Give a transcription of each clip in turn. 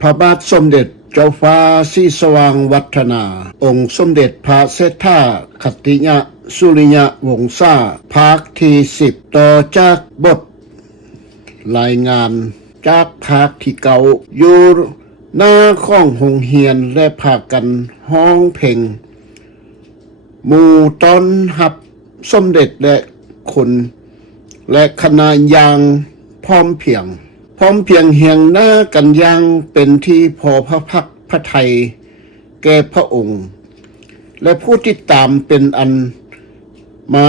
พระบาทสมเด็จเจ้าฟ้าศรีสว่างวัฒนาองค์สมเด็จพระเศรษฐาคติยะสุริยวงศาภาคที่10ต่อจากบทรายงานจากภาคที่เก่าอยู่หน้าของโรงเรียนและพากันห้องเพลงหมู่ต้อนรับสมเด็จและคนและคณะอย่างพร้อมเพรียงเฮียงหน้ากันอย่างเป็นที่พอพระพักพระไทยแก่พระองค์และผู้ติดตามเป็นอันมา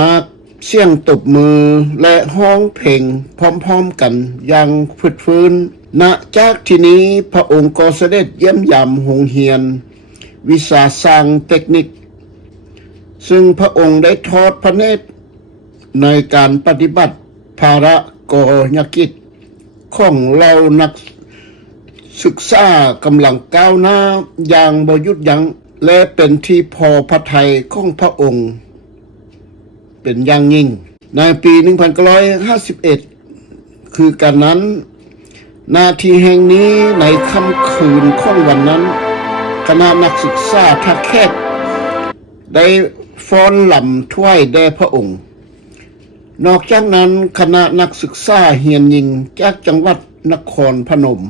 เสียงตบมือและห้องเพลงพร้อมๆกันอย่างพึดฟื้นณจากที่นี้พระองค์ก็เสด็จเยี่ยมยามโรงเรียนวิชาสร้างเทคนิคซึ่งพระองค์ได้ทอดพระเนตรในการปฏิบัติภารกยกิจของเรานักศึกษากำลังก้าวหน้าอย่างบ่หยุดยั้งและเป็นที่พอพระทัยของพระองค์เป็นอย่างยิ่งในปี1951คือการนั้นนาทีแห่งนี้ในค่ำคืนของวันนั้นคณะนักศึกษาทักแคกได้ฟ้อนลำถ้วยแด่พระองค์นอกจากนั้นคณะนักศึกษาเฮียนยิงจากจังหวัดนครพนม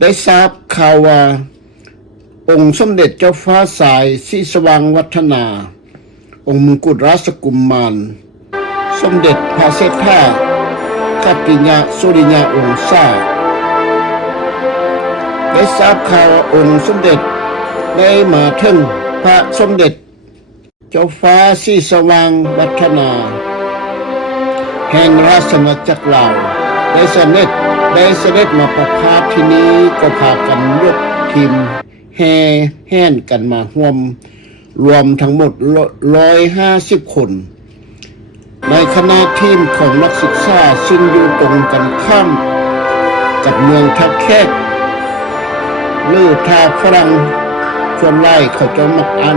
ได้ทราบข่าวว่าองค์สมเด็จเจ้าฟ้าสายศรีสว่างวัฒนาองค์มกุฎราชกุมมารสมเด็จพระเศรษฐาคติยะสุริยวงศาได้ทราบข่าวว่าองค์สมเด็จได้มาถึงพระสมเด็จเจ้าฟ้าศรีสว่างวัฒนาแห่งราชอาณาจักรลาวได้เสด็จมาประพาสที่นี้ก็พากันยกทีมแห่นกันมาร่วมรวมทั้งหมด150 คนในคณะทีมของนักศึกษาซึ่งอยู่ตรงกันข้ามกับเมืองทับแคกหรือท่าฝรั่งส่วนไล่เขาจะมักอ่าน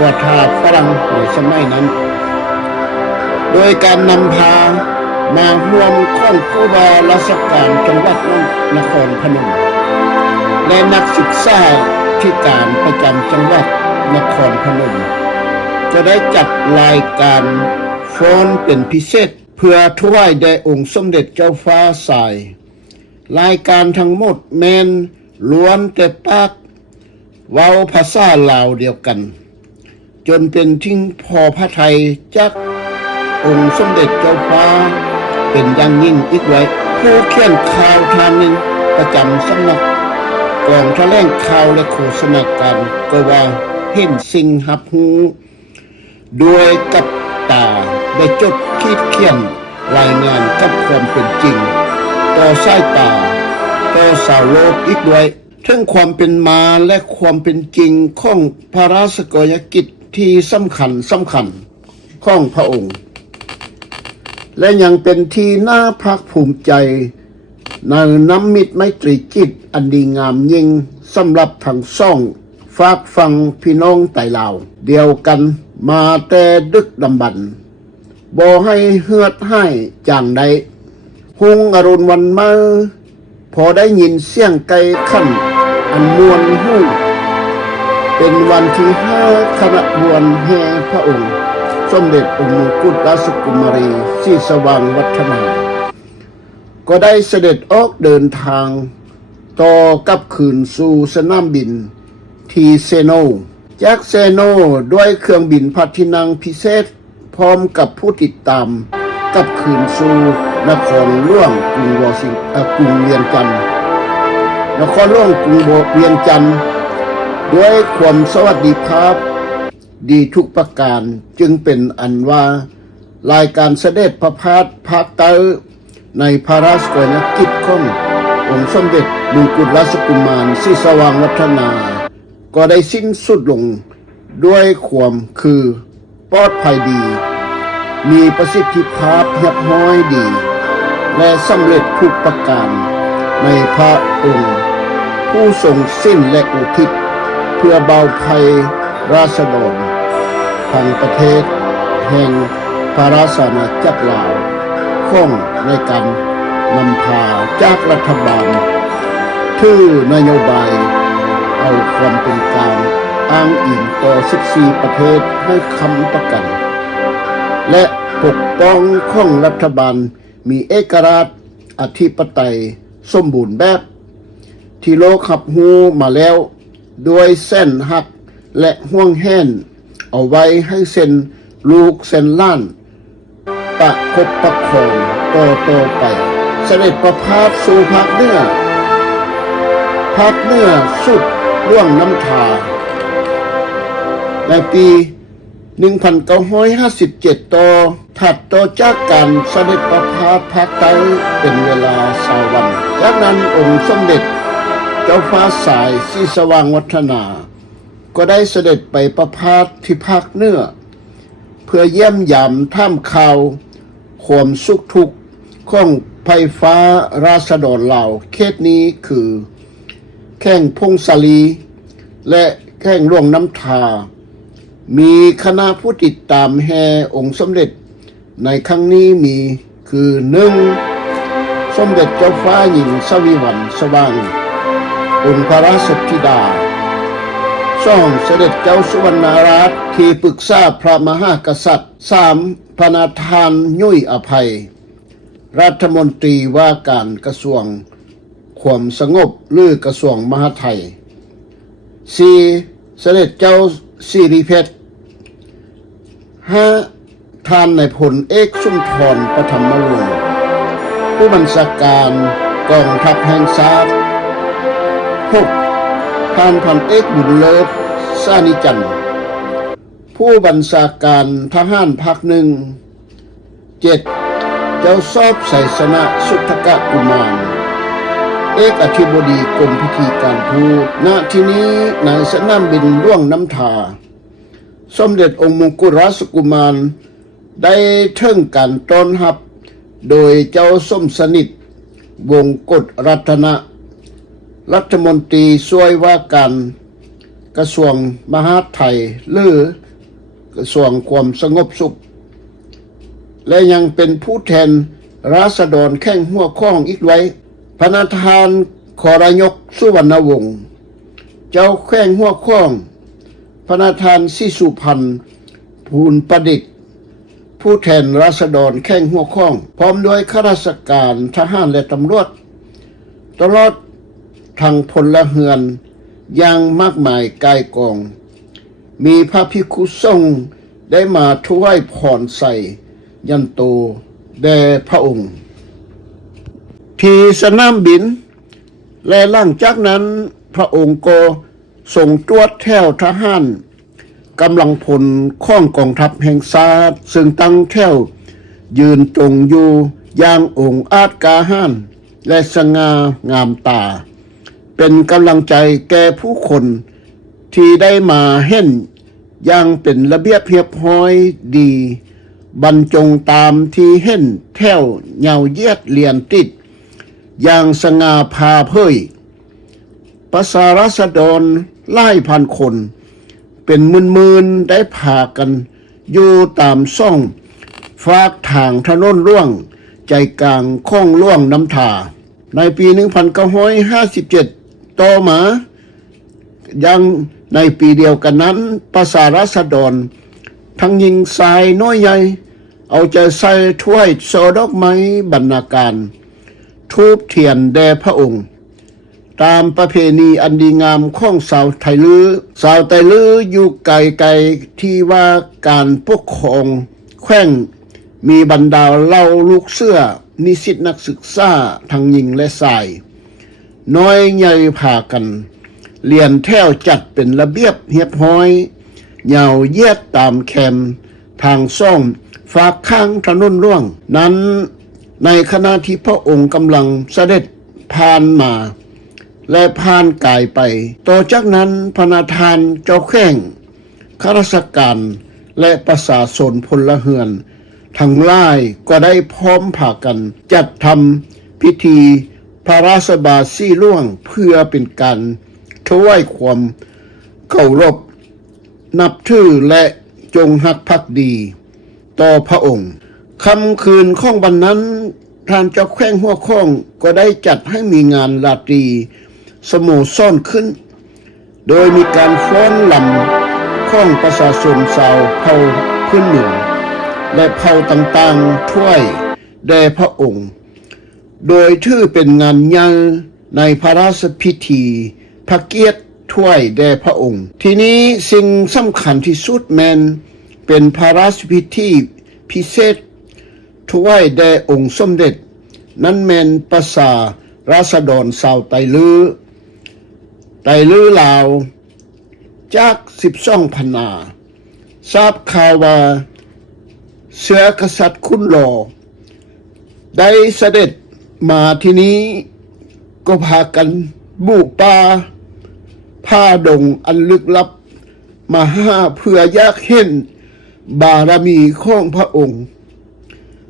ว่าท่าฝรั่งในสมัยนั้นโดยการนำพามาร่วมของผู้ว่าราชการจังหวัดนครพนมและนักศึกษาที่การประจำจังหวัดนครพนมก็ได้จัดรายการฟ้อนเป็นพิเศษเพื่อถวายแด่องค์สมเด็จเจ้าฟ้าสายรายการทั้งหมดแม้นล้วนแต่ปากเว้าภาษาลาวเดียวกันจนเป็นทิ้งพอพระทัยจากองค์สมเด็จเจ้าฟ้าเป็นอย่างยิ่งอีกไว้ผู้เขียนข่าวท่านหนึ่งประจำสำนักกองแถลงข่าวและโฆษณาการก็ว่าเห็นสิ่งหับหูด้วยกับตาได้จดขีดเขียนรายงานกับความเป็นจริงต่อสายตาต่อสาวโลกอีกด้วยทั้งความเป็นมาและความเป็นจริงของพระราชกรณียกิจที่สำคัญของพระองค์และยังเป็นที่น่าภาคภูมิใจในน้ำมิตรไมตรีจิตอันดีงามยิ่งสำหรับทั้งสองฝากฟังพี่น้องไต่ลาวเดียวกันมาแต่ดึกดำบรรพ์บ่ให้เหือดให้จางใดหุงอรุณวันมาพอได้ยินเสียงไก่ขันอันมวนหูเป็นวันที่5คณะบวชแห่พระองค์สมเด็จองค์มกุฎราชกุมารีศรีสว่างวัฒนาก็ได้เสด็จออกเดินทางต่อกับคืนสู่สนามบินทีเซโนจากเซโนด้วยเครื่องบินพระที่นั่งพิเศษพร้อมกับผู้ติดตามกับคืนสู่นครหลวงกรุงเวียงจันทร์นครหลวงกรุงเวียงจันทร์ด้วยความสวัสดิภาพดีทุกประการจึงเป็นอันว่ารายการเสด็จพระพาสภาคใต้ในพระราชกรณียกิจขององค์สมเด็จมกุฎราชกุมารศรีสว่างวัฒนาก็ได้สิ้นสุดลงด้วยความคือปลอดภัยดีมีประสิทธิภาพเรียบร้อยดีและสำเร็จทุกประการในพระองค์ผู้ทรงสิ้นและอุทิศเพื่อเบาภัยราษฎรทั้งประเทศแห่งพระราชอาณาจักรลาวของในการนำพาจากรัฐบาล ถือนโยบายเอาความเป็นกลางอ้างอิงต่อ14ประเทศให้คำประกัน และปกป้องของรัฐบาลมีเอกราชอธิปไตยสมบูรณ์แบบที่โลกขับหูมาแล้วด้วยเส้นหักและห่วงแห่นเอาไว้ให้เส้นลูกเส้นล้านประคบประคองต่อไปเสด็จประพาสสู่ภาคเหนือสุดร่วงน้ำทาในปี1957ถัดต่อจากการเสด็จประพาสภาคใต้เป็นเวลา20 วันจากนั้นองค์สมเด็จเจ้าฟ้าสายศรีสว่างวัฒนาก็ได้เสด็จไปประพาสที่ภาคเหนือเพื่อเยี่ยมยามท่ามข่าวความสุขทุกข์ของไฟฟ้าราษฎรลาวเขตนี้คือแข้งพงศาลีและแข้งหลวงน้ำทามีคณะผู้ติดตามแห่องค์สมเด็จในครั้งนี้มีคือ 1. สมเด็จเจ้าฟ้าหญิงสวิวรรณสว่างองค์พระราชธิดา 2. เสด็จเจ้าสุวรรณราชที่ปรึกษาพระมหากษัตริย์ 3. พระนาถานยุ่ยอภัยรัฐมนตรีว่าการกระทรวงความสงบหรือกระทรวงมหาดไทย 4. เสด็จเจ้าสิริเพชร 5. ท่านนายพลเอกสุนทรปฐมวงศ์ผู้บัญชาการกองทัพแห่งชาติ 6. ท่านพันเอกบุญเลิศสานิจันทร์ผู้บัญชาการทหารภาคหนึ่ง 7. เจ้าซอบไสสนะสุทธกกุมารเอกอธิบดีกรมพิธีการทูตณที่นี้ในสนามบินหลวงน้ำทาสมเด็จองค์มงกุฎราชกุมารได้เทิงการต้อนรับโดยเจ้าสมสนิทวงศ์กฎรัตนะรัฐมนตรีช่วยว่าการกระทรวงมหาดไทยหรือกระทรวงความสงบสุขและยังเป็นผู้แทนราษฎรแข้งหัวข้องอีกไว้พระนาถานขอรยกสุวรรณวงศ์เจ้าแข้งหัวข้องพระนาถานศรีสุพรรณภูลประดิษฐ์ผู้แทนราษฎรแข้งหัวข้องพร้อมด้วยข้าราชการทหารและตำรวจตลอดทางพลเรือนอย่างมากมายกายกองมีพระภิกขุสงฆ์ได้มาถวายพรใส่ยันโตแด่พระองค์ที่สนามบินและหลังจากนั้นพระองค์ก็ส่งตรวจแถวทหารกำลังพลของกองทัพแห่งชาติซึ่งตั้งแถวยืนตรงอยู่อย่างองค์อาจกาหาญและสง่างามตาเป็นกำลังใจแก่ผู้คนที่ได้มาเห็นอย่างเป็นระเบียบเรียบร้อยดีบรรจงตามที่เห็นแถวเหยาวเยียดเลียนติดอย่างสง่าพาเผยประชาราษฎรหลายพันคนเป็นหมื่นๆได้พากันอยู่ตามซ่องฝากทางถนนหลวงใจกลางข้องหลวงน้ำทาในปี1957ต่อมายังในปีเดียวกันนั้นประชาราษฎรทั้งยิงทรายน้อยใหญ่เอาใจใส่ถ้วยโซดอกไม้บรรณาการทูบเทียนแด่พระองค์ตามประเพณีอันดีงามของสาวไทลืออยู่ไกลๆที่ว่าการปกครองแขว้งมีบรรดาเล่าลูกเสื้อนิสิตนักศึกษาทั้งหญิงและชายน้อยใหญ่พากันเรียนแถวจัดเป็นระเบียบเรียบร้อยเหยาวเยียดตามแคมทางซ่องฝากข้างถนนหลวงนั้นในขณะที่พระองค์กำลังเสด็จผ่านมาและผ่านกายไปต่อจากนั้นพระนาถานเจ้าแข้งข้าราชการและประชาชนพลเรือนทั้งหลายก็ได้พร้อมพากันจัดทำพิธีพระราชบาสีหลวงเพื่อเป็นการถวายความเคารพนับถือและจงรักภักดีต่อพระองค์ค่ำคืนของวันนั้นท่านเจ้าแข้งหัวข้องก็ได้จัดให้มีงานราตรี สโมสรขึ้นโดยมีการฟ้อนลำของประชาชนชาวเผ่าพื้นเมืองและเผ่าต่างๆถ้วยแด่พระองค์โดยถือเป็นงานใหญ่ในพระราชพิธีพระเกียรติถ้วยแด่พระองค์ทีนี้สิ่งสำคัญที่สุดแมนเป็นพระราชพิธีพิเศษถ้วยแด่องค์สมเด็จนั้นแมนภาษาราษฎรชาวไตลือลาวจาก12 พันนาทราบข่าวว่าเสือกษัตริย์คุณหล่อได้เสด็จมาที่นี้ก็พากันบุกป่าผ้าดงอันลึกลับมาหาเพื่ออยากเห็นบารมีของพระองค์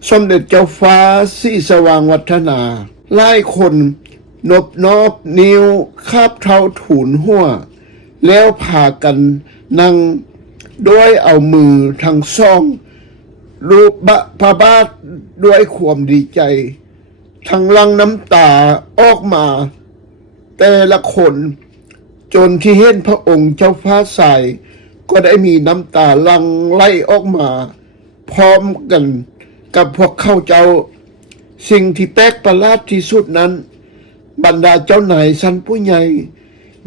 สมเด็จเจ้าฟ้าศรีสว่างวัฒนาหลายคนนอบนิ้วคาบเท้าถูนหัวแล้วพากันนั่งด้วยเอามือทั้งสองรูปพระบาทด้วยความดีใจทั้งลังน้ำตาออกมาแต่ละคนจนที่เห็นพระองค์เจ้าฟ้าใสก็ได้มีน้ำตาลังไหลออกมาพร้อมกันกับพวกเข้าเจ้าสิ่งที่แปลกประหลาดที่สุดนั้นบรรดาเจ้านายชั้นผู้ใหญ่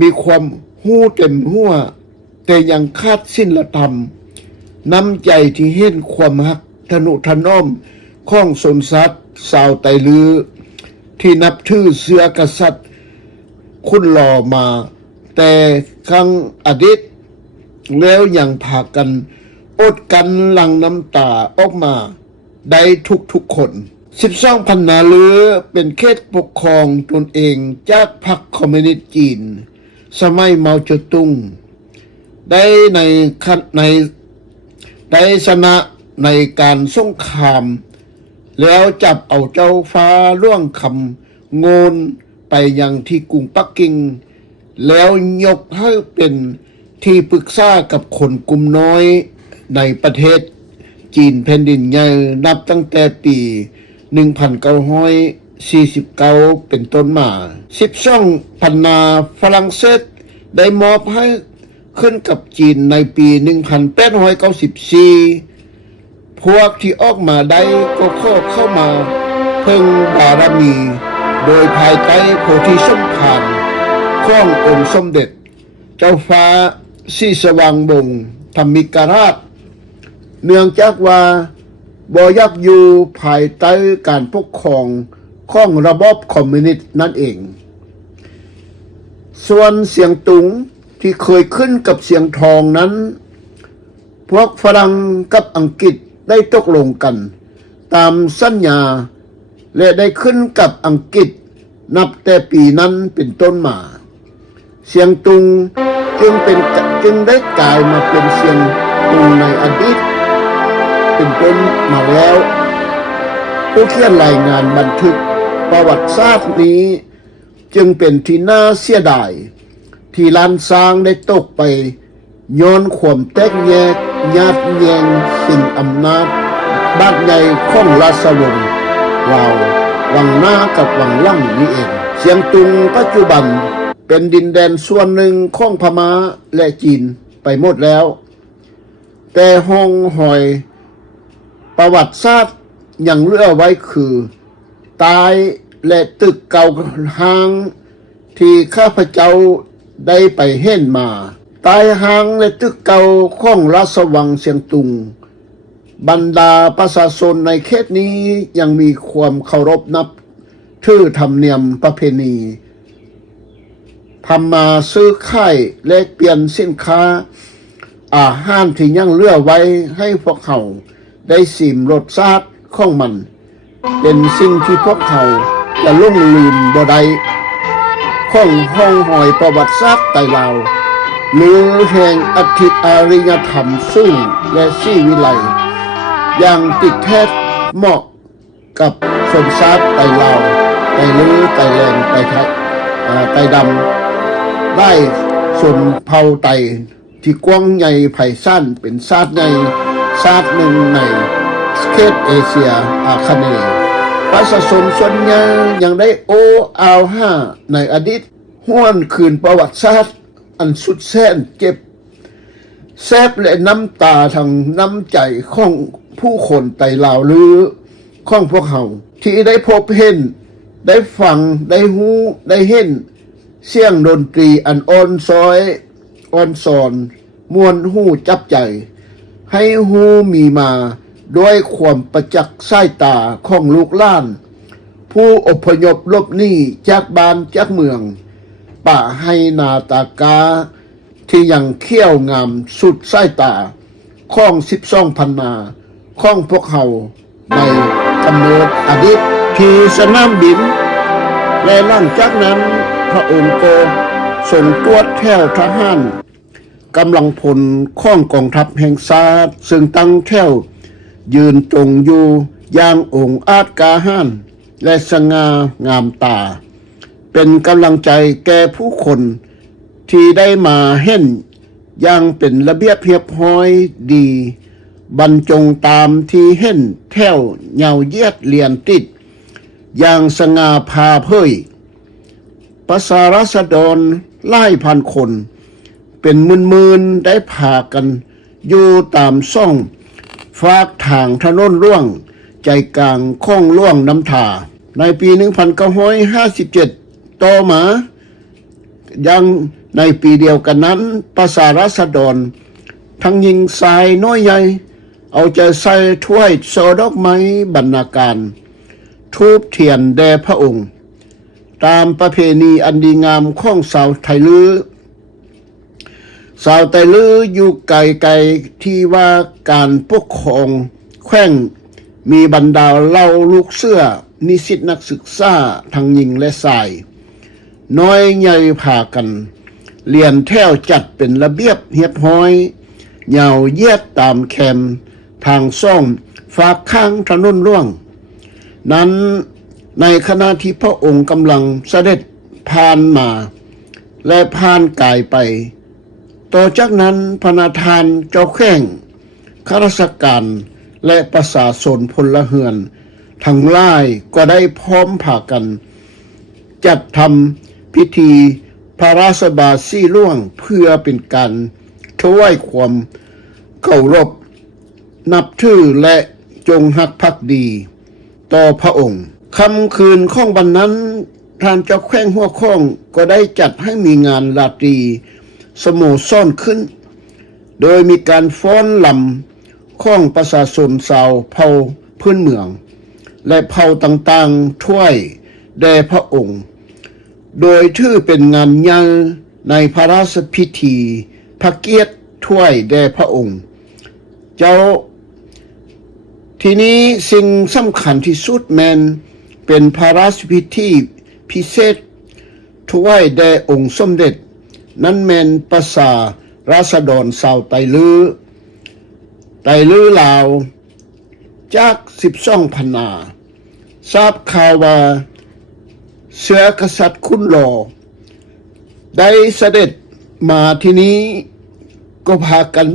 มีความหู้เต็มหัวแต่ยังคาดศีลธรรมน้ำใจที่เห็นความหักทนุถนอมของสนสัตว์สาวไตลือที่นับถือเสือกษัตริย์คุณหล่อมาแต่ครั้งอดีตแล้วยังพากันอดกันหลั่งน้ำตาออกมาได้ทุกคน12 พันนาลือเป็นเขตปกครองตนเองจากพรรคคอมมิวนิสต์จีนสมัยเมาเจ๋อตุงได้ได้ชนะในการสงครามแล้วจับเอาเจ้าฟ้าล่วงคำโงนไปยังที่กรุงปักกิ่งแล้วยกให้เป็นที่ปรึกษากับคนกลุ่มน้อยในประเทศจีนแผ่นดินใหญ่นับตั้งแต่ปี1949เป็นต้นมา12 พันนาฝรั่งเศสได้มอบให้ขึ้นกับจีนในปี1894พวกที่ออกมาได้ก็เข้ามาเพิ่งบารมีโดยภายใต้โพธิสมภารขององค์สมเด็จเจ้าฟ้าศรีสว่างวงศ์ธรรมิกราชเนื่องจากว่าบ่อยากอยู่ภายใต้การปกครองของระบอบคอมมิวนิสต์นั่นเองส่วนเสียงตุงที่เคยขึ้นกับเสียงทองนั้นพวกฝรั่งกับอังกฤษได้ตกลงกันตามสัญญาและได้ขึ้นกับอังกฤษนับแต่ปีนั้นเป็นต้นมาเสียงตุงจึงได้กลายมาเป็นเสียงตุงในอดีตเป็นต้นมาแล้วผู้เขียนรายงานบันทึกประวัติศาสตร์นี้จึงเป็นที่น่าเสียดายที่ล้านช้างได้ตกไปย้อนความแตกแยกญาติแยงสิ่งอำนาจบ้านใหญ่ของราชวงศ์ลาววังหน้ากับวังล่างนี้เองเสียงตุงปัจจุบันเป็นดินแดนส่วนหนึ่งของพม่าและจีนไปหมดแล้วแต่ห้องหอยประวัติศาสตร์ยังเหลือไว้คือตายและตึกเก่าห้างที่ข้าพเจ้าได้ไปเห็นมาตายห้างและตึกเก่าของราชวังเสียงตุงบรรดาประชาชนในเขตนี้ยังมีความเคารพนับถือธรรมเนียมประเพณีทำมาซื้อขายแลกเปลี่ยนสินค้าอาหารที่ยังเหลือไว้ให้พวกเขาได้ชิมรสชาติของมันเป็นสิ่งที่พวกเขาจะล่วงลืมบ่ได้ของห้องหอยประวัติศาสตร์ไทยลาวหรือแห่งอริยธรรมสูงและชีวิไลอย่างติดแทบเหมาะกับชนชาติไทยลาวไทยลือไทยแลนด์ไทยไทยดำได้ส่วนเผ่าไทยที่กว้างใหญ่ไพศาลเป็นชาติใหญ่ชาติหนึ่งในเขตเอเชียอาคเนย์ประชาชนส่วนใหญ่ยังได้โออาห้าในอดีต ห้วนคืนประวัติศาสตร์อันสุดแสนเจ็บแซบและน้ำตาทางน้ำใจของผู้คนไต่ลาวหรือของพวกเขาที่ได้พบเห็นได้ฟังได้หูได้เห็นเสียงดนตรีอันอ่อนซ้อยอ่อนสอนมวนหูจับใจให้หูมีมาด้วยความประจักษ์สายตาของลูกหล้านผู้อพยพลบหนีจากบ้านจากเมืองป่าให้นาตากาที่ยังเขี้ยวงามสุดสายตาของ12พันนาของพวกเขาในกำเนิดอดีตที่สนามบินและหลังจากนั้นพระองค์ก็ส่งตรวจแถวทหารกำลังพลของกองทัพแห่งชาติซึ่งตั้งแถวยืนตรงอยู่อย่างองอาจกาหาญและสง่างามตาเป็นกำลังใจแก่ผู้คนที่ได้มาเห็นอย่างเป็นระเบียบเรียบร้อยดีบรรจงตามที่เห็นแถวเหยาเยียดเลียนติดอย่างสง่าพาเผยประชาราษฎรหลายพันคนเป็นหมื่นๆได้พากันอยู่ตามซ่องฝากทางถนนล่วงใจกลางข้องล่วงน้ำทาในปี 1957 ต่อมายังในปีเดียวกันนั้นประชาราษฎรทั้งยิงทรายน้อยใหญ่เอาใจใส่ถ้วยโซดอกไม้บรรณาการทูบเทียนแด่พระองค์ตามประเพณีอันดีงามของชาวไทลือชาวไทลืออยู่ไกลๆที่ว่าการปกครองแขวงมีบรรดาเล่าลูกเสื้อนิสิตนักศึกษาทั้งหญิงและชายน้อยใหญ่พากันเรียนแถวจัดเป็นระเบียบเรียบร้อยเหยาเยียดตามแคมทางซ่องฝากข้างถนนล่วงนั้นในขณะที่พระองค์กำลังเสด็จผ่านมาและผ่านกายไปต่อจากนั้นพระทานเจ้าแข้งข้าราชการและประชาชนพลเรือนทั้งหลายก็ได้พร้อมพากันจัดทำพิธีพระราชบาสีล่วงเพื่อเป็นการถวายความเคารพนับถือและจงรักภักดีต่อพระองค์ค่ำคืนของวันนั้นท่านเจ้าแขวงหัวข้องก็ได้จัดให้มีงานราตรีสโมสรขึ้นโดยมีการฟ้อนลำของประชาชนชาวเผ่าพื้นเมืองและเผ่าต่างๆถ้วยแด่พระองค์โดยถือเป็นงานใหญ่ในพระราชพิธีพระเกียรติถ้วยแด่พระองค์เจ้าทีนี้สิ่งสำคัญที่สุดแมนเป็นพระราชพิธีพิเศษถวายแด่องค์สมเด็จนั้นแมนประชาราษฎรชาวไตลือลาวจาก12พันนาทราบข่าวว่าเสือกษัตริย์คุณหล่อได้เสด็จมาที่นี้ก็พากัน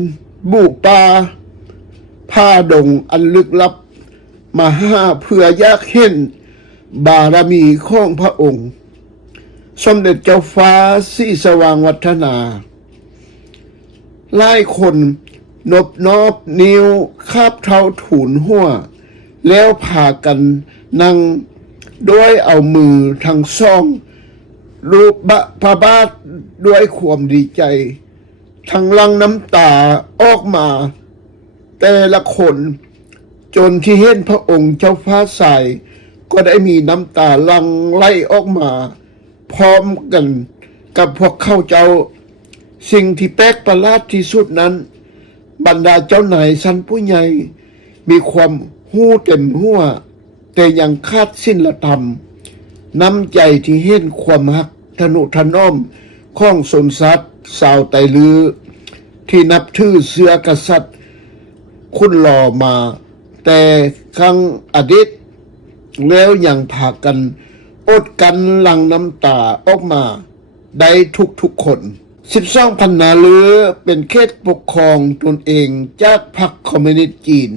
บุกป่าผ้าดงอันลึกลับมาหาเพื่ออยากเห็นบารมีของพระองค์สมเด็จเจ้าฟ้าศรีสว่างวัฒนาหลายคนนบนอบนิ้วคาบเท้าถูนหัวแล้วพากันนั่งด้วยเอามือทั้งสองรูปพระบาทด้วยความดีใจทั้งลังน้ำตาออกมาแต่ละคนจนที่เห็นพระองค์เจ้าฟ้าใสก็ได้มีน้ำตาลังไหลออกมาพร้อมกันกับพวกเข้าเจ้าสิ่งที่แปลกประหลาดที่สุดนั้นบรรดาเจ้านายชั้นผู้ใหญ่มีความหู้เต็มหัวแต่ยังขาดศีลธรรมน้ำใจที่เห็นความหักทนุถนอมของสนสัตว์สาวไตลือที่นับถือเสือกษัตริย์คุณหล่อมาแต่ครั้งอดีตแล้วยังพากันอดกันหลั่งน้ำตาออกมาได้ทุกคน12พันนาเลือเป็นเขตปกครองตนเองจากพรรคคอมมิวนิสต์จีน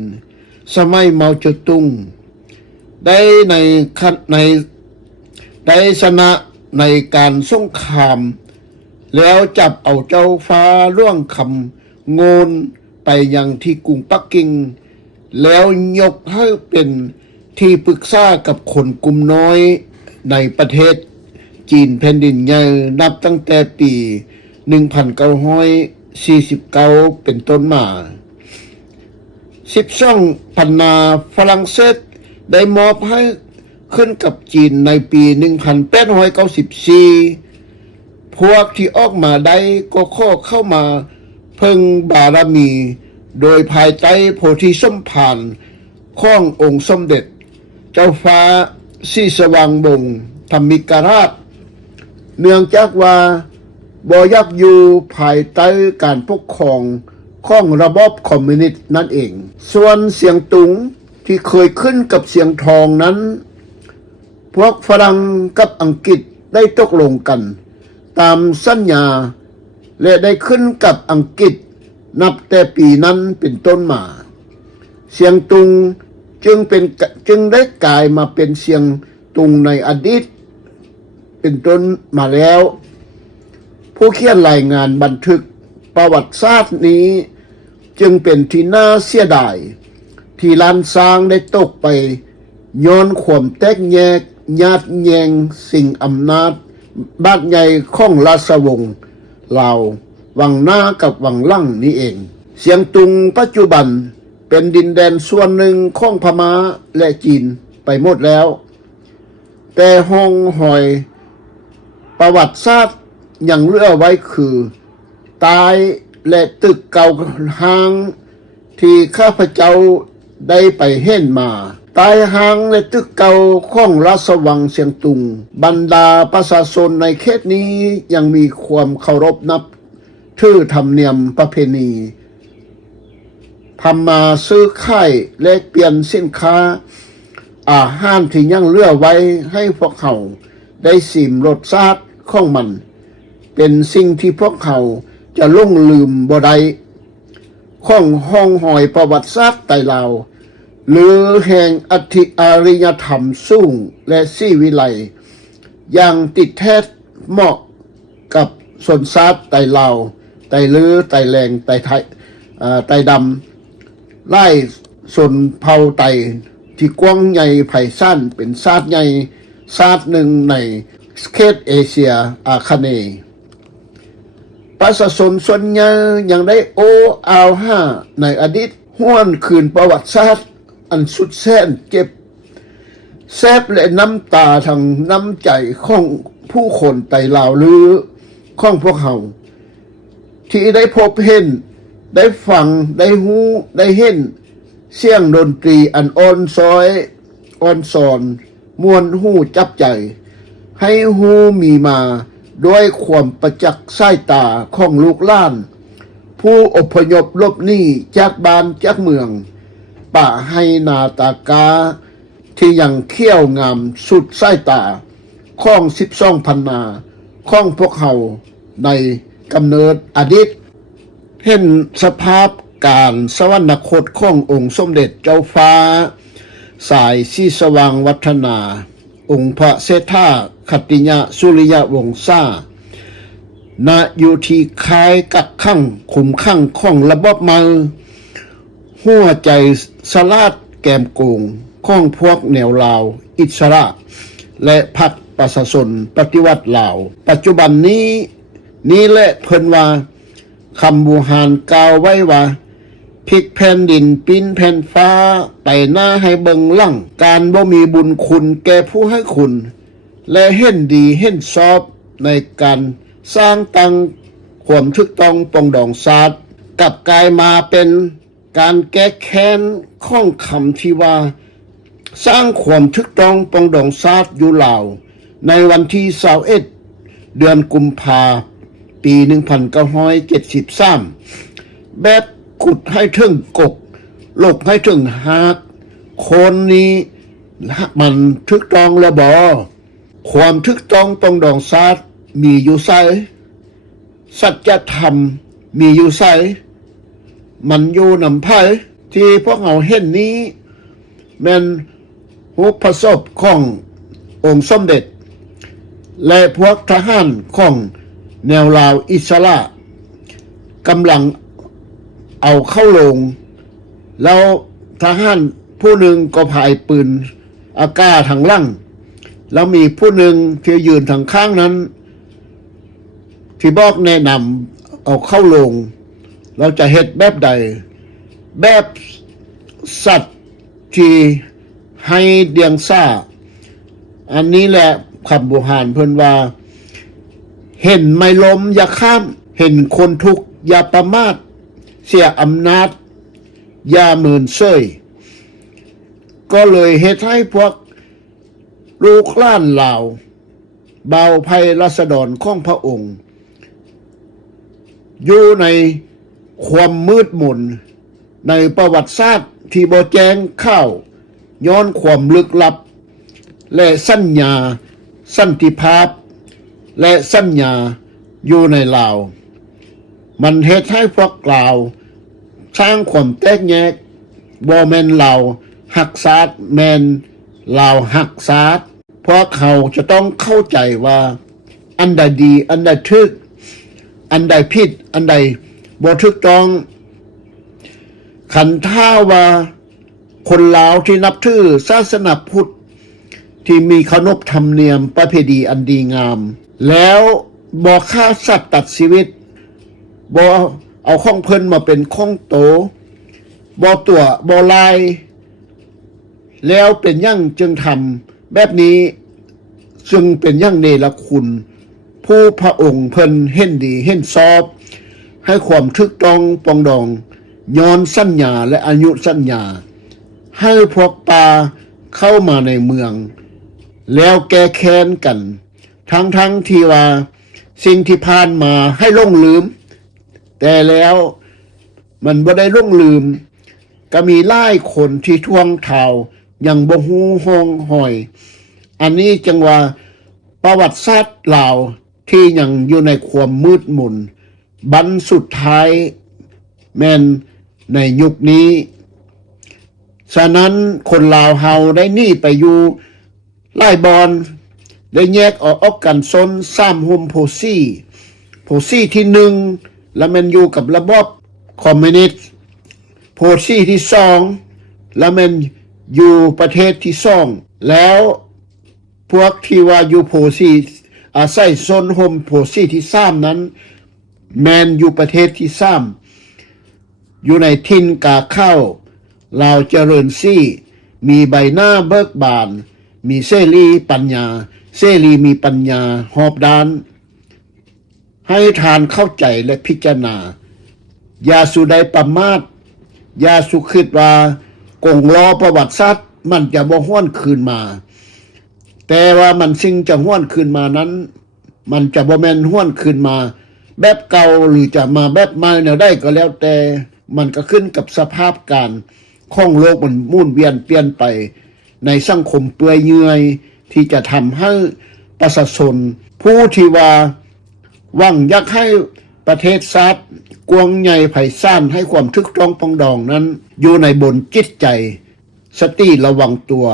สมัยเมาเจ๋อตุงได้ชนะ ในการสงครามแล้วจับเอาเจ้าฟ้าร่วงคำโงนไปยังที่กรุงปักกิ่งแล้วยกให้เป็นที่ปรึกษากับคนกลุ่มน้อยในประเทศจีนแผ่นดินใหญ่นับตั้งแต่ปี 1949 เป็นต้นมา12พันนาฝรั่งเศสได้มอบให้ขึ้นกับจีนในปี 1894 พวกที่ออกมาได้ก็ขอเข้ามาเพิ่งบารมี โดยภายใต้โพธิสมภารขององค์สมเด็จเจ้าฟ้าศรีสว่างวงศ์ธรรมิกราช เนื่องจากว่าบ่อยากอยู่ภายใต้การปกครองของระบอบคอมมิวนิสต์นั่นเอง ส่วนเสียงตุงที่เคยขึ้นกับเสียงทองนั้น พวกฝรั่งกับอังกฤษได้ตกลงกันตามสัญญาและได้ขึ้นกับอังกฤษนับแต่ปีนั้นเป็นต้นมา เสียงตุงจึงได้กลายมาเป็นเสียงตุงในอดีตเป็นต้นมาแล้ว ผู้เขียนรายงานบันทึกประวัติศาสตร์นี้จึงเป็นที่น่าเสียดายที่ล้านสร้างได้ตกไปย้อนความแตกแยกญาติแยงสิ่งอำนาจบาดใหญ่ของราชวงศ์ลาววังหน้ากับวังหลังนี้เอง เสียงตุงปัจจุบันเป็นดินแดนส่วนหนึ่งของพม่าและจีนไปหมดแล้ว แต่ห้องหอยประวัติศาสตร์ยังเหลือไว้คือตายและตึกเก่าห้างที่ข้าพเจ้าได้ไปเห็นมาตายห้างและตึกเก่าของราชวังเสียงตุงบรรดาประชาชนในเขตนี้ยังมีความเคารพนับถือธรรมเนียมประเพณีทำมาซื้อขายแลกเปลี่ยนสินค้าอาหารที่ยังเหลือไว้ให้พวกเขาได้ชิมรสชาติของมันเป็นสิ่งที่พวกเขาจะล่งลืมบ่ได้ของห้องหอยประวัติศาสตร์ไต้ลาวหรือแห่งอธิอารยธรรมสูงและศิวิไลอย่างติดแท้เหมาะกับชนชาติไต้ลาวไต้ลือไต้แรงไต้ไทยไต้ดำไล่ชนเผ่าไต้ที่กว้างใหญ่ไพศาลเป็นชาติใหญ่ชาติหนึ่งในเขตเอเชียอาคเนย์ประชาชนส่วนใหญ่ยังได้โอ้อาวห้าในอดีตห้วนคืนประวัติศาสตร์อันสุดแสนเจ็บแซบและน้ำตาทางน้ำใจของผู้คนไต้ลาวหรือของพวกเขาที่ได้พบเห็นได้ฟังได้หูได้เห็นเสียงดนตรีอันอ่อนซ้อยอ่อนสอนมวนหูจับใจให้หูมีมาด้วยความประจักษ์สายตาของลูกหลานผู้อพยพลบหนีจากบ้านจากเมืองป่าให้นาตากาที่ยังเขี้ยวงามสุดสายตาของ12พันนาของพวกเขาในกำเนิดอดีตเห็นสภาพการสวรรคตขององค์สมเด็จเจ้าฟ้าสายสีสว่างวัฒนาองค์พระเศรษฐาคติยะสุริยวงศาณอยู่ที่คายกักขังขุมขังของระบบมือหัวใจสลาดแกมโกงของพวกแนวลาวอิสระและพรรคประชาชนปฏิวัติลาวปัจจุบันนี้แหละเพิ่นว่าคำบูหารกล่าวไว้ว่าพลิกแผ่นดินปิ้นแผ่นฟ้าไต่หน้าให้เบิงหลังการบ่มีบุญคุณแก่ผู้ให้คุณและเห็นดีเห็นชอบในการสร้างตั้งความถูกต้องปรองดองศาสตร์กลับกลายมาเป็นการแก้แค้นข้องคำที่ว่าสร้างความถูกต้องปรองดองศาสตร์อยู่ลาวในวันที่21เดือนกุมภาพันธ์ปี 1973 แบบขุดให้ถึงกกหลบให้ถึงหากคนนี้มันถูกต้องแล้วบ่ความถูกต้องปรองดองศาสตร์มีอยู่ไสสัจธรรมมีอยู่ไสมันอยู่นำไผที่พวกเราเห็นนี้แม่นรูปประสบขององค์สมเด็จ และพวกทหารของแนวลาวอิสระกำลังเอาเข้าลงแล้วทหารผู้หนึ่งก็พายปืนอากาศทางล่างแล้วมีผู้หนึ่งที่ยืนทางข้างนั้นที่บอกแนะนำเอาเข้าลงเราจะเฮ็ดแบบใดแบบสัตว์ที่ให้เดียงซ่าอันนี้แหละคำโบราณเพิ่นว่าเห็นไม่ล้มอย่าข้ามเห็นคนทุกข์อย่าประมาทเสียอำนาจอย่าหมื่นเซ้ยก็เลยเฮ็ดให้พวกลูกหล้านลาวเบาภัยราษฎรของพระองค์อยู่ในความมืดมนในประวัติศาสตร์ที่บ่แจ้งข่าวย้อนความลึกลับและสัญญาสันติภาพและสัญญาอยู่ในลาวมันเฮ็ดให้พวกลาวสร้างความแตกแยกบ่แม่นลาวหักษาแม่นลาวหักษาเพราะเขาจะต้องเข้าใจว่าอันใดดีอันใดถูกอันใดผิดอันใดบ่ถูกต้องขันท่าว่าคนลาวที่นับถือศาสนาพุทธที่มีขนบธรรมเนียมประเพณีอันดีงามแล้วบ่ฆ่าสัตว์ตัดชีวิตบ่เอาของเพิ่นมาเป็นของโตบ่ตัวบ่ลายแล้วเป็นยั่งจึงทำแบบนี้ซึ่งเป็นยั่งเนรคุณผู้พระองค์เพิ่นเห็นดีเห็นชอบให้ความถูกต้องปองดองย้อนสัญญาและอายุสัญญาให้พวกป่าเข้ามาในเมืองแล้วแก้แค้นกันทั้งที่ว่าสิ่งที่ผ่านมาให้ล่งลืมแต่แล้วมันบ่ได้ล่งลืมก็มีหลายคนที่ท่วงเท้ายังบ่ฮู้ห้องห้อยอันนี้จังว่าประวัติศาสตร์ลาวที่ยังอยู่ในความมืดมนบันสุดท้ายแม่นในยุคนี้ฉะนั้นคนลาวเฮาได้หนีไปอยู่หลายบอนได้แยกออกกันซน3หุมโพซี่ที่1แล้วมันอยู่กับระบบคอมมิวนิสต์โพซี่ที่2แล้วมันอยู่ประเทศที่2แล้วพวกที่ว่าอยู่โพซี่อาศัยซนหุมโพซี่ที่3นั้นแมนอยู่ประเทศที่3อยู่ในทินกาข้าวลาวเจริญซี่มีใบหน้าเบิกบานมีเสรีปัญญาเสรีมีปัญญาหอบด้านให้ทานเข้าใจและพิจารณาอย่าสุใดประมาทอย่าสุคิดว่ากงล้อประวัติศาสตร์มันจะบ่ฮ้วนคืนมาแต่ว่ามันสิ่งจะฮ้วนคืนมานั้นมันจะบ่แม่นฮ้วนคืนมาแบบเก่าหรือจะมาแบบใหม่แนวได้ก็แล้วแต่มันก็ขึ้นกับสภาพการของโลกมันหมุนเวียนเปลี่ยนไปในสังคมเปื่อยเยื่อยที่จะทำให้ประชาชนผู้ที่ว่าหวังอยากให้ประเทศชาติกวางใหญ่ไพศาลให้ความถูกต้องปองดองนั้นอยู่ในบนจิตใจสติระวังตัว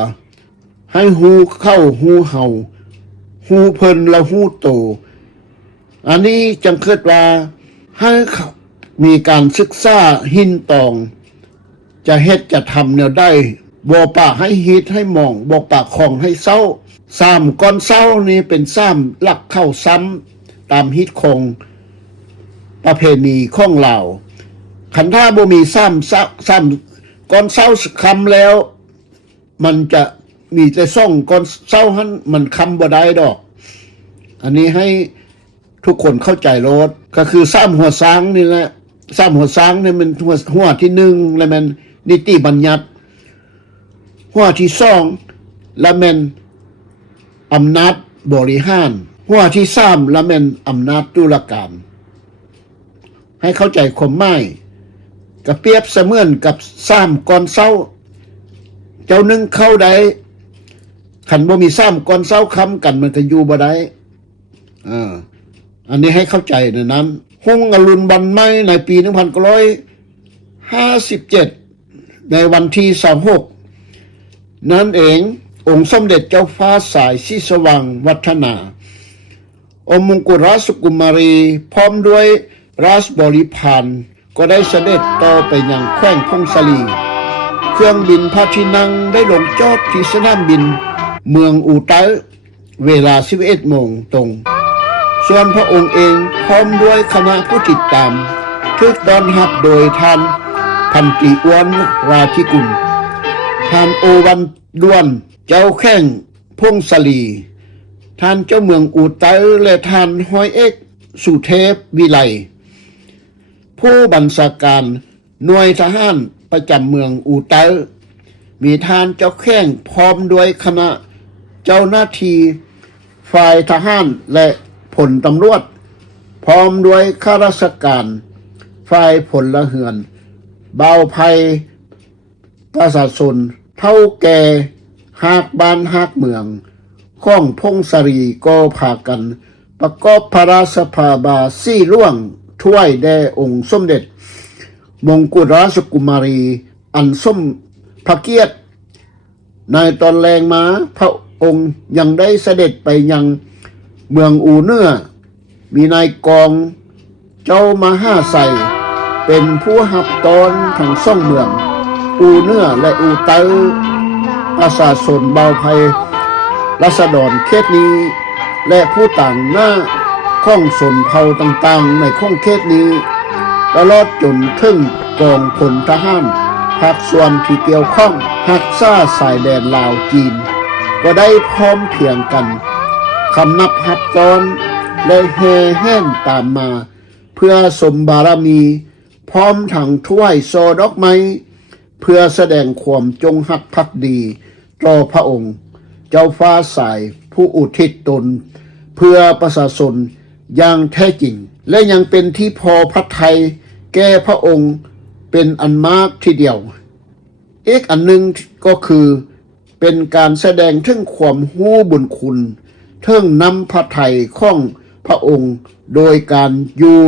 ให้หูเข้าหูเห่าหูเพิ่นและหูโตอันนี้จังคิดว่าให้มีการศึกษาหินตองจะเฮ็ดจะทำแนวได้บ่ปากให้ฮิตให้มองบ่ปากของให้เศร้า3ก้อนเศร้านี้เป็น3หลักเข้าซ้ำตามฮิตของประเพณีของลาวคันถ้าบ่มี3ก้อนเศร้าคำแล้วมันจะมีแต่2ก้อนเศร้าหันมันคำบ่ได้ดอกอันนี้ให้ทุกคนเข้าใจโลดก็คือ3หัวช้างนี่แหละ3หัวช้างนี่มันหัวที่1แล้วมันนิติบัญญัติหัวที่2แล้วมันอำนาจบริหารหัวที่3แล้วมันอำนาจตุลาการให้เข้าใจความหมายก็เปรียบเสมือนกับ3ก้อนเศร้าเจ้านึงเข้าได้คันบ่มี3ก้อนเศร้าค้ำกันมันก็อยู่บ่ได้อันนี้ให้เข้าใจในนั้นหุ่งอรุณวันใหม่ในปี1957ในวันที่26นั่นเององค์สมเด็จเจ้าฟ้าสายศรีสว่างวัฒนา องค์มงกุฎราชกุมารีพร้อมด้วยราชบริพารก็ได้เสด็จต่อไปยังแขวงพงศลีเครื่องบินพระที่นั่งได้ลงจอดที่สนามบินเมืองอูไตเวลา 11 โมงตรงส่วนพระองค์เองพร้อมด้วยคณะผู้ติดตามถูกต้อนรับโดยท่านพันตรีอ้วนราธิกุลท่านโอวันด้วนเจ้าแข้งพงศลีท่านเจ้าเมืองอูไตและท่านห้อยเอกสุเทพวิไลผู้บัญชาการหน่วยทหารประจำเมืองอูไตมีท่านเจ้าแข้งพร้อมด้วยคณะเจ้าหน้าที่ฝ่ายทหารและผลตำรวจพร้อมด้วยข้าราชการฝ่ายพลเรือนเบาภัยประชาชนเท่าแก่หากบ้านหากเมืองข้องพงศรีก็พากันประกอบพระราชภาบาสี่ล่วงถ้วยแด่องค์สมเด็จมงกุฎราชกุมารีอันสมพระเกียรติในตอนแรงมาพระองค์ยังได้เสด็จไปยังเมืองอูเนื้อมีนายกองเจ้ามหาไสเป็นผู้หับตอนทั้งสองเมืองอูเนื้อและอูไตประชาชนเบาภัยรัษฎรเขตนี้และผู้ต่างหน้าข้องสนเผ่าต่างๆในข้องเขตนี้ตลอดจนถึงกองพลทหารภาคส่วนที่เกี่ยวข้องรักษาสายแดนลาวจีนก็ได้พร้อมเพรียงกันคำนับหับตอนและเฮแห่นตามมาเพื่อสมบารมีพร้อมถังถ้วยโซดอกไม้เพื่อแสดงความจงรักภักดีต่อพระองค์เจ้าฟ้าสายผู้อุทิศตนเพื่อประชาชนอย่างแท้จริงและยังเป็นที่พอพระทัยแก่พระองค์เป็นอันมากทีเดียวอีกอันหนึ่งก็คือเป็นการแสดงถึงความหู้บุญคุณเทิงนำพระทัยของพระองค์โดยการอยู่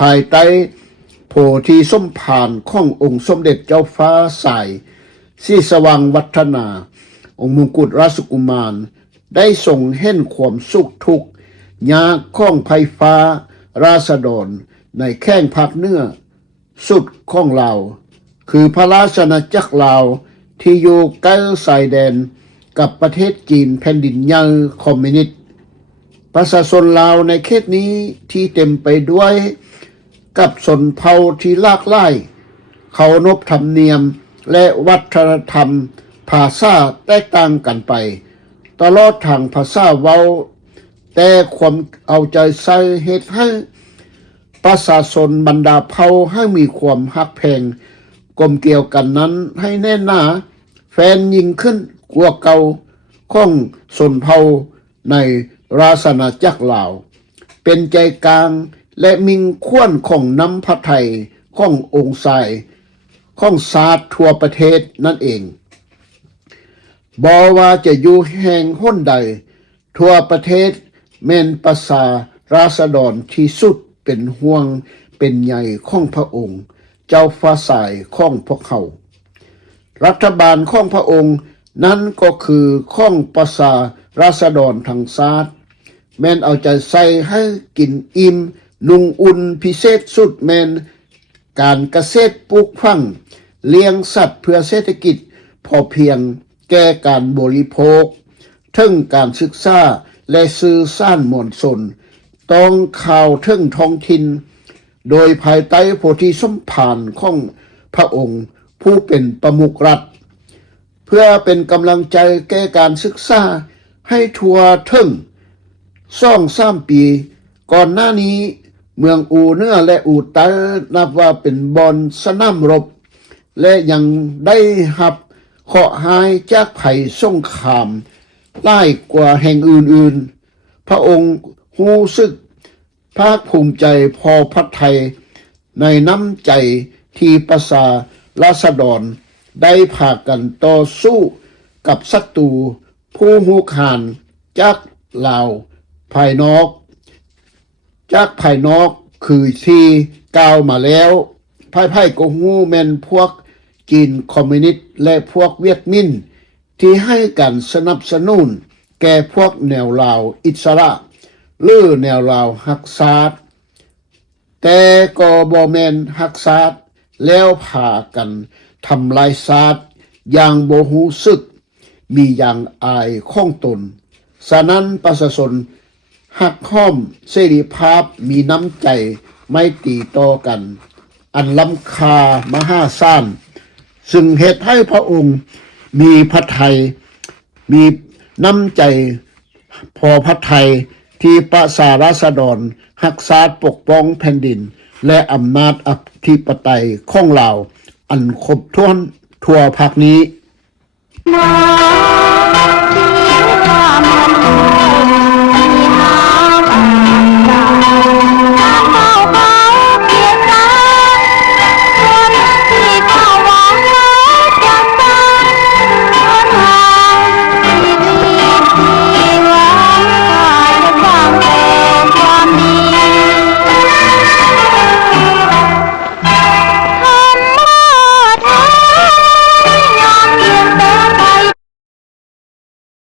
ภายใต้โพธิสมภารขององค์สมเด็จเจ้าฟ้าสายศรีสว่างวัฒนาองค์มงกุฎราชกุมารได้ทรงเห็นความสุขทุกข์ยากของไพฟ้าราษฎรในแข้งภาคเหนือสุดของเราคือพระราชอาณาจักรลาวที่อยู่ใกล้ชายแดนกับประเทศจีนแผ่นดินใหญ่คอมมิวนิสต์ประชาชนลาวในเขตนี้ที่เต็มไปด้วยกับชนเผ่าที่หลากหลายเคารพธรรมเนียมและวัฒนธรรมภาษาแตกต่างกันไปตลอดทางภาษาเว้าแต่ความเอาใจใส่เหตุให้ประชาชนบรรดาเผ่าให้มีความฮักแพงกลมเกี่ยวกันนั้นให้แน่นหนาแฟนยิ่งขึ้นกว่าเก่าของชนเผ่าในราชอาณาจักรลาวเป็นใจกลางและมิงควรของน้ำพระทัยขององค์ชายของศาสตร์ทั่วประเทศนั่นเองบ่ว่าจะอยู่แห่งหนใดทั่วประเทศแม่นประชาราษฎรที่สุดเป็นห่วงเป็นใยของพระองค์เจ้าฟ้าสายของพวกเขารัฐบาลของพระองค์นั้นก็คือของประชาราษฎรทั้งชาติแม่นเอาใจใส่ให้กินอิ่มนุ่งอุ่นพิเศษสุดแม่นการเกษตรปลูกฝังเลี้ยงสัตว์เพื่อเศรษฐกิจพอเพียงแก่การบริโภคถึงการศึกษาและสื่อสารมวลชนต้องข่าวถึงท้องถิ่นโดยภายใต้โพธิสมภารของพระองค์ผู้เป็นประมุขรัฐเพื่อเป็นกำลังใจแก่การศึกษาให้ทั่วถึง2-3 ปีก่อนหน้านี้เมืองอูเนื้อและอูไตนับว่าเป็นบอนสนามรบและยังได้รับเคราะห์หายจากภัยสงครามหลายกว่าแห่งอื่นๆพระองค์รู้สึกภาคภูมิใจพอพระทัยในน้ำใจที่ประชาราษฎรได้พากันต่อสู้กับศัตรูผู้หุกหาญจากลาวภายนอกคือที่กล่าวมาแล้วภายก็ฮู้แม่นพวกจีนคอมมิวนิสต์และพวกเวียดมินที่ให้การสนับสนุนแก่พวกแนวลาวอิสระ หรือแนวราวหักษาดแต่ก็บ่แม่นหักษาดแล้วพากันทำลายศาสตร์อย่างบ่รู้สึกมีอย่างอายของตนฉะนั้นประชาชนหักห้อมเสรีภาพมีน้ำใจไม่ตีต่อกันอันล้ำค่ามหาศาลซึ่งเหตุให้พระองค์มีพระทัยมีน้ำใจพอพระทัยที่ประชาราษฎรรักษาปกป้องแผ่นดินและอำนาจอธิปไตยของเราอันครบถ้วนทั่วภาคนี้